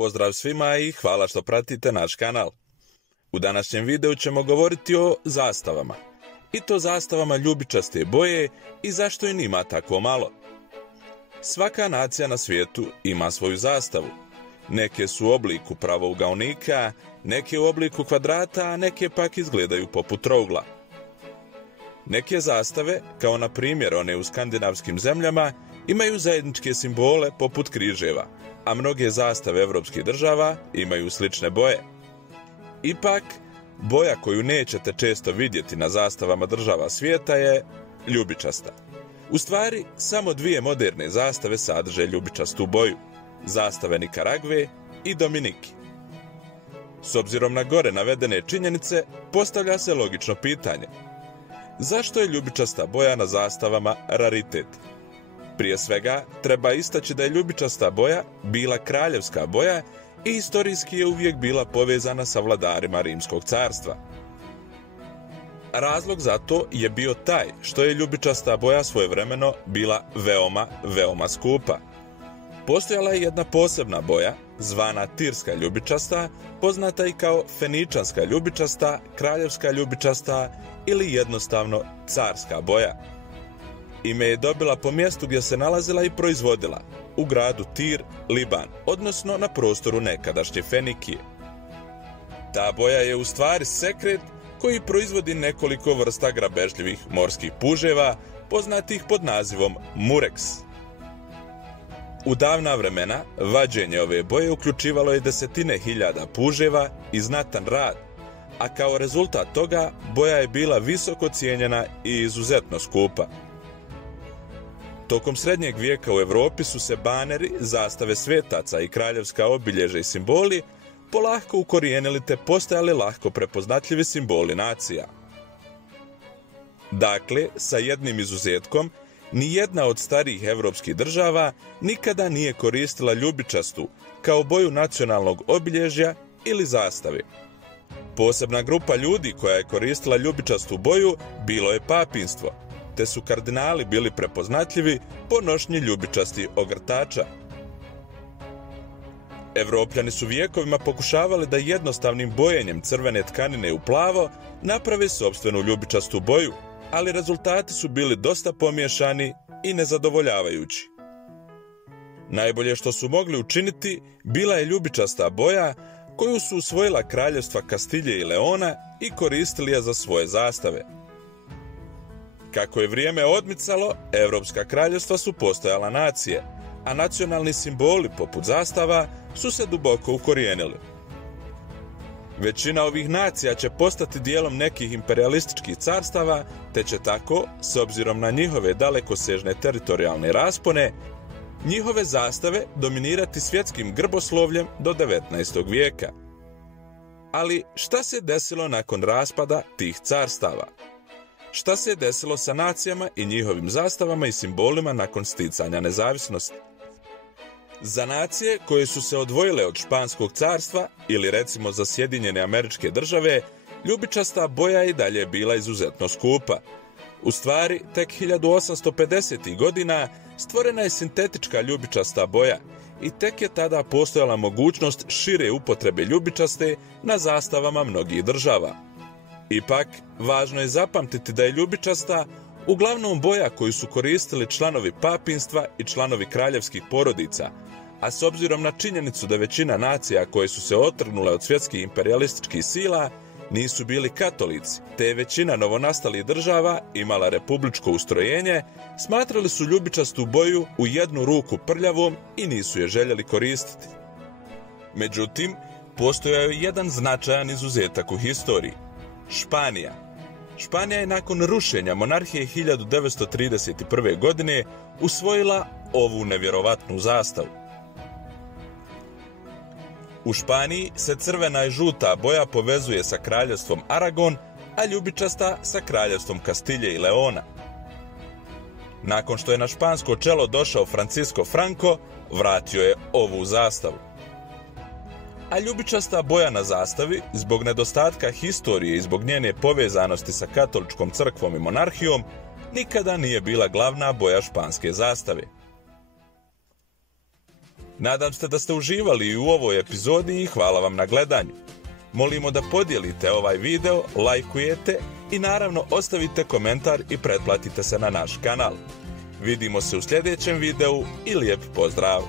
Pozdrav svima i hvala što pratite naš kanal. U današnjem videu ćemo govoriti o zastavama. I to zastavama ljubičaste boje i zašto je njima tako malo. Svaka nacija na svijetu ima svoju zastavu. Neke su u obliku pravougaonika, neke u obliku kvadrata, a neke pak izgledaju poput trougla. Neke zastave, kao na primjer one u skandinavskim zemljama, imaju zajedničke simbole poput križeva, a mnoge zastave evropskih država imaju slične boje. Ipak, boja koju nećete često vidjeti na zastavama država svijeta je ljubičasta. U stvari, samo dvije moderne zastave sadrže ljubičastu boju, zastave Nikaragve i Dominiki. S obzirom na gore navedene činjenice, postavlja se logično pitanje. Zašto je ljubičasta boja na zastavama raritet? Prije svega, treba istaći da je ljubičasta boja bila kraljevska boja i istorijski je uvijek bila povezana sa vladarima Rimskog carstva. Razlog za to je bio taj što je ljubičasta boja svojevremeno bila veoma skupa. Postojala je jedna posebna boja, zvana tirska ljubičasta, poznata i kao feničanska ljubičasta, kraljevska ljubičasta ili jednostavno carska boja. Ime je dobila po mjestu gdje se nalazila i proizvodila, u gradu Tir, Liban, odnosno na prostoru nekadašnje Fenikije. Ta boja je u stvari sekret koji proizvodi nekoliko vrsta grabežljivih morskih puževa, poznatih pod nazivom mureks. U davna vremena, vađenje ove boje uključivalo je desetine hiljada puževa i znatan rad, a kao rezultat toga boja je bila visoko cijenjena i izuzetno skupa. Tokom srednjeg vijeka u Europi su se baneri, zastave svetaca i kraljevska obilježja i simboli polako ukorijenili te postajali lahko prepoznatljivi simboli nacija. Dakle, sa jednim izuzetkom, nijedna od starijih evropskih država nikada nije koristila ljubičastu kao boju nacionalnog obilježja ili zastave. Posebna grupa ljudi koja je koristila ljubičastu boju bilo je papinstvo, te su kardinali bili prepoznatljivi po nošnji ljubičastih ogrtača. Evropljani su vijekovima pokušavali da jednostavnim bojenjem crvene tkanine u plavo naprave sopstvenu ljubičastu boju, ali rezultati su bili dosta pomiješani i nezadovoljavajući. Najbolje što su mogli učiniti bila je ljubičasta boja koju su usvojila kraljevstva Kastilje i Leona i koristili je za svoje zastave. Kako je vrijeme odmicalo, evropska kraljevstva su postojala nacije, a nacionalni simboli poput zastava su se duboko ukorijenili. Većina ovih nacija će postati dijelom nekih imperialističkih carstava, te će tako, s obzirom na njihove dalekosežne teritorijalne raspone, njihove zastave dominirati svjetskim grboslovljem do 19. vijeka. Ali šta se desilo nakon raspada tih carstava? Šta se desilo sa nacijama i njihovim zastavama i simbolima nakon sticanja nezavisnosti? Za nacije koje su se odvojile od Španskog carstva ili recimo za Sjedinjene Američke Države, ljubičasta boja i dalje bila izuzetno skupa. U stvari, tek 1850. godina stvorena je sintetička ljubičasta boja i tek je tada postojala mogućnost šire upotrebe ljubičaste na zastavama mnogih država. Ipak, važno je zapamtiti da je ljubičasta uglavnom boja koju su koristili članovi papinstva i članovi kraljevskih porodica, a s obzirom na činjenicu da većina nacija koje su se otrgnule od svjetskih imperialističkih sila nisu bili katolici, te je većina novonastalih država imala republičko ustrojenje, smatrali su ljubičastu boju u jednu ruku prljavom i nisu je željeli koristiti. Međutim, postojao je jedan značajan izuzetak u historiji. Španija. Španija je nakon rušenja monarhije 1931. godine usvojila ovu nevjerovatnu zastavu. U Španiji se crvena i žuta boja povezuje sa kraljevstvom Aragon, a ljubičasta sa kraljevstvom Kastilje i Leona. Nakon što je na špansko čelo došao Francisco Franco, vratio je ovu zastavu. A ljubičasta boja na zastavi, zbog nedostatka historije i zbog njene povezanosti sa katoličkom crkvom i monarhijom, nikada nije bila glavna boja španske zastave. Nadam se da ste uživali i u ovoj epizodi i hvala vam na gledanju. Molimo da podijelite ovaj video, lajkujete i naravno ostavite komentar i pretplatite se na naš kanal. Vidimo se u sljedećem videu i lijep pozdrav!